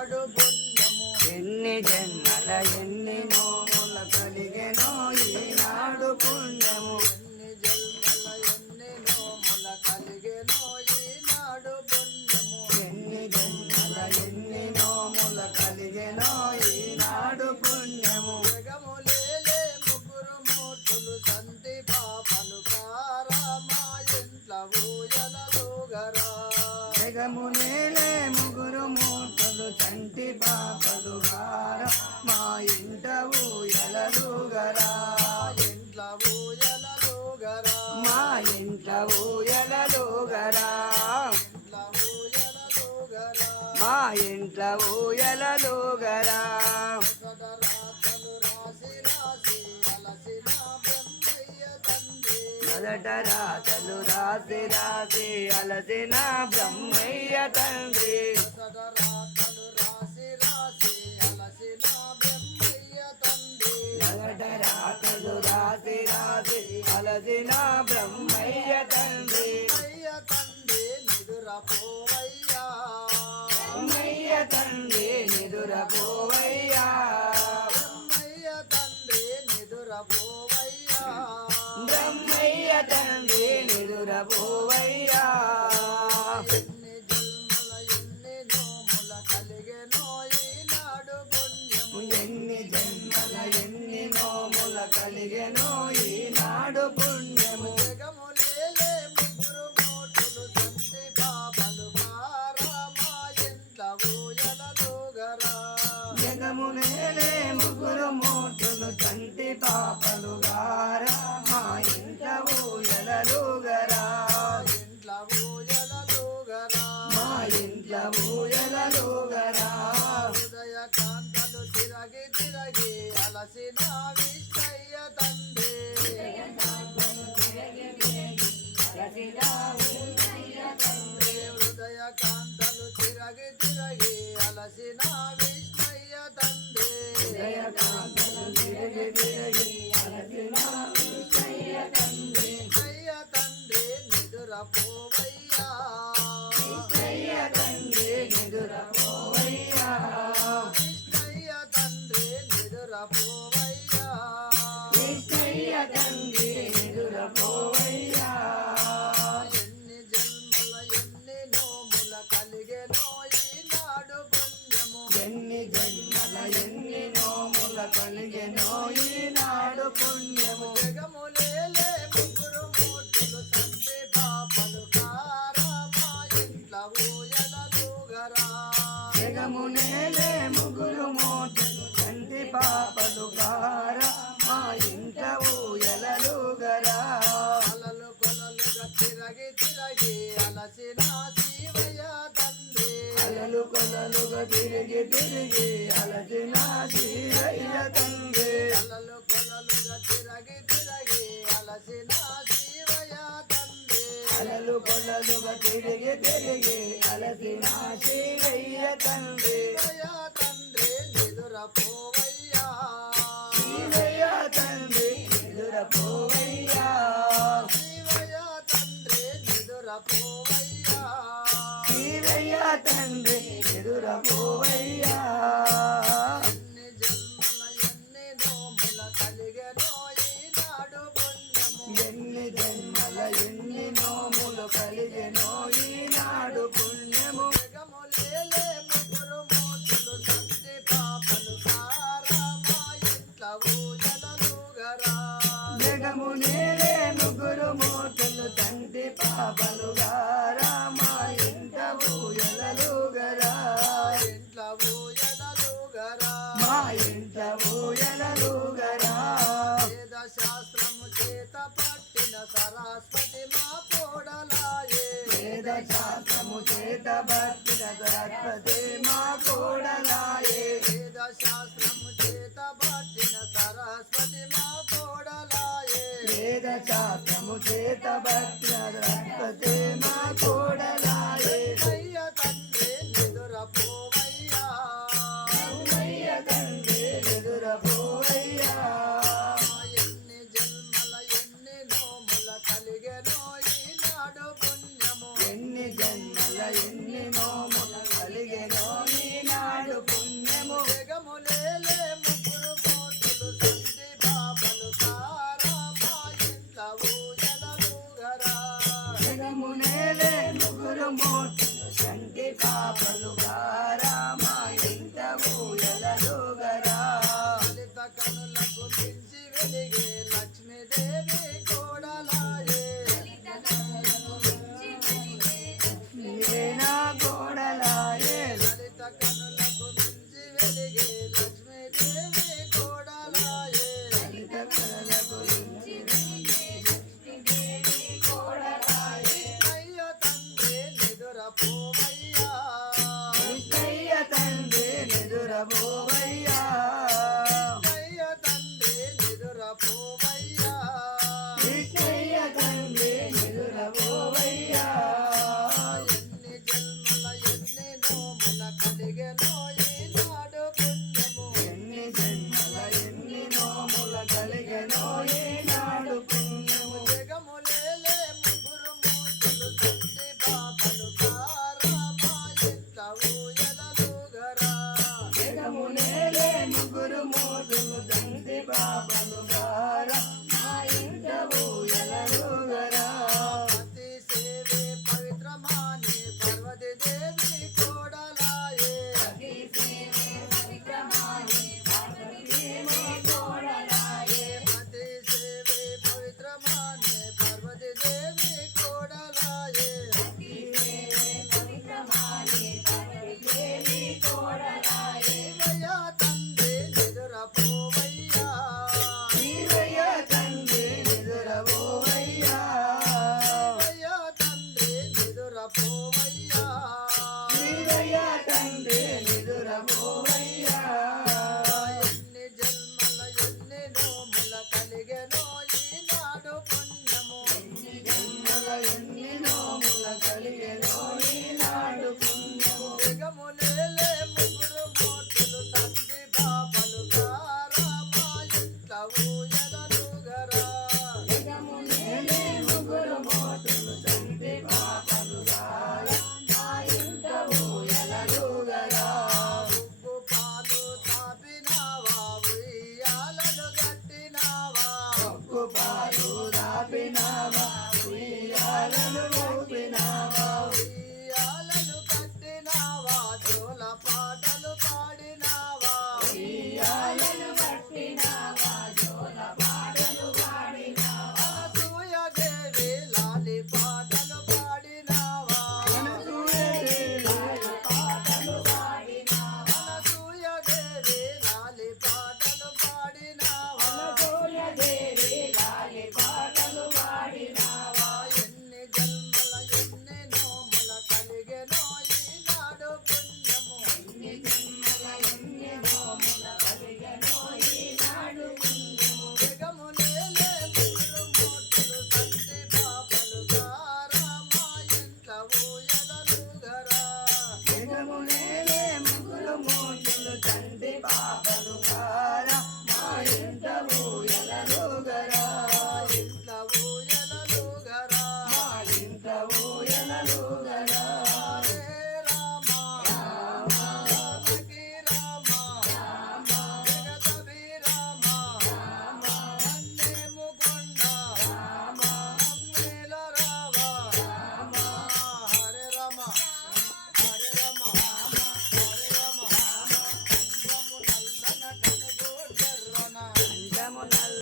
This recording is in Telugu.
ఈనాడు పుణ్యము ఎన్ని జన్మల ఎన్ని నోముల కలిగెనో ఈనాడు పుణ్యము ఎన్ని జన్మల ఎన్ని నోముల కలిగెనో ఈనాడు పుణ్యము ఎన్ని జన్మల ఎన్ని నోముల కలిగెనో ఈనాడు పుణ్యము జగములేలే ముగ్గురు మూర్తులు సంతి పాపలు కారా మా ఇంట్ల ఊయలలుగరా జగమునేలే ముగ్గురు మూర్తులు చంటి పాపలు గార మా ఇంట ఊయలలుగరా ఇంట్ల ఊయలలుగరా మా ఇంట ఊయలలుగరా ఇంట్ల ఊయలలుగరా మా ఇంట్ల ఊయలలుగరా ఒకట రాతలు రాసి రాసి అలసిన బ్రహ్మయ్య తండ్రి మొదట రాతలు రాసి రాసి అలసిన బ్రహ్మయ్య తండ్రి ఒకట రాతలు రాసి రాసి అలసిన బ్రహ్మయ్య తండ్రి బ్రహ్మయ్య తండ్రి నిదురపోవయ్యా బ్రహ్మయ్య తండ్రి నిదురపోవయ్యా బ్రహ్మయ్య తండ్రి నిదురపోవయ్యా బ్రహ్మయ్య తండ్రి నిదురపోవయ్యా ఎన్ని జన్మల ఎన్ని నోముల కలిగెనో ఈనాడు పుణ్యము ఎన్ని జన్మల ఎన్ని నోముల కలిగెనో ఈనాడు పుణ్యము జగములేలే ముగ్గురు మూర్తులు సంతి పాపలు కారా మా ఇంట్ల ఊయలలుగరా జగమునేలే ముగ్గురు మూర్తులు చంటి పాపలు గారా మా ఇంట ఊయలలుగరా ఇంట్ల ఊయలలుగరా మా ఇంట్ల ఊయలలుగరా హృదయ కాంతలు తిరగి తిరగి అలసిన విష్ణయ్య తండ్రి హృదయ కాంతలు తిరగి తిరగి అలసిన విష్ణయ్య తండ్రి జయకాంతలు తిరిగి తిరిగి అలసిన విష్ణయ్య తండ్రి విష్ణయ్య తండ్రి నిదురపోవయ్యా విష్ణయ్య తండ్రి నిదురపోవయ్యా విష్ణయ్య తండ్రి నిదురపోవయ్యా విష్ణయ్య తండ్రి నిదురపోవయ్యా ఎన్ని జన్మల ఎన్ని నోముల కలిగెనో ఈనాడు పుణ్యము ఎన్ని జన్మల ఎన్ని నోముల కలిగెనో ఈనాడు పుణ్యము జగములేలే ముగ్గురు మూర్తులు సంతి పాపలు కారా మా ఇంట్ల ఊయలలుగరా జగమునేలే ముగ్గురు మోటులు చంటి పాపలు గారా మా ఇంట ఊయలలుగరా అలలు కొలలుగా తిరగి తిరగి అలసిన శివయ్య తండ్రి అలలు కొలలుగా తిరిగి తిరిగి అలసిన శివయ్య తండ్రి అలలు కొలలుగా తిరగి తిరగి అలసిన శివయ్య తండ్రి అలలు కొలలుగా తిరిగి తిరిగి అలసిన శివయ్య తండ్రి శివయ్య తండ్రి నిదురపోవయ్యా శివయ్య తండ్రి నిదురపోవయ్యా శివయ్య తండ్రి నిదురపోవయ్యా శివయ్య తండ్రి నిదురపోవయ్యా ఎన్ని జన్మల ఎన్ని నోముల కలిగెనో ఈనాడు పుణ్యము ఎన్ని జన్మల ఎన్ని నోములు కలిగెనో ఈనాడు పుణ్యము జగములేలే ముగ్గురు నిదురపోవయ్యా కృష్ణయ్య తండ్రి నిదురపోవయ్యా కృష్ణయ్య తండ్రి నిదురపోవయ్యా ఎన్ని జన్మల ఎన్ని నోముల కలిగెనో ఈనాడు పుణ్యము ఎన్ని జన్మల ఎన్ని నోముల కలిగెనో ఈనాడు పుణ్యము జగములేలే ముగ్గురు మూర్తులు సంతి బాబలు కారామా ఇంట్ల ఊయలలుగరా జగమునేలే ముగ్గురు మోదులు తండ్రి బాబలు గారా మా ఇంట ఊయలలుగరా పతి సేవే పవిత్రమాని పార్వతి దేవి కోడలాయే పతి సేవే పవిత్రమాని పార్వతి దేవి కోడలాయే శివయ్య తండ్రి నిదురపోవయ్యా శివయ్య తండ్రి నిదురపోవయ్యా శివయ్య తండ్రి నిదురపోవయ్యా శివయ్య తండ్రి నిదురపోవయ్యా ఎన్ని జన్మల ఎన్ని నోముల కలిగెనో ఈనాడు పుణ్యము జన్మల ఎన్ని నోముల కలిగెనో ఈనాడు పుణ్యము జగములేలే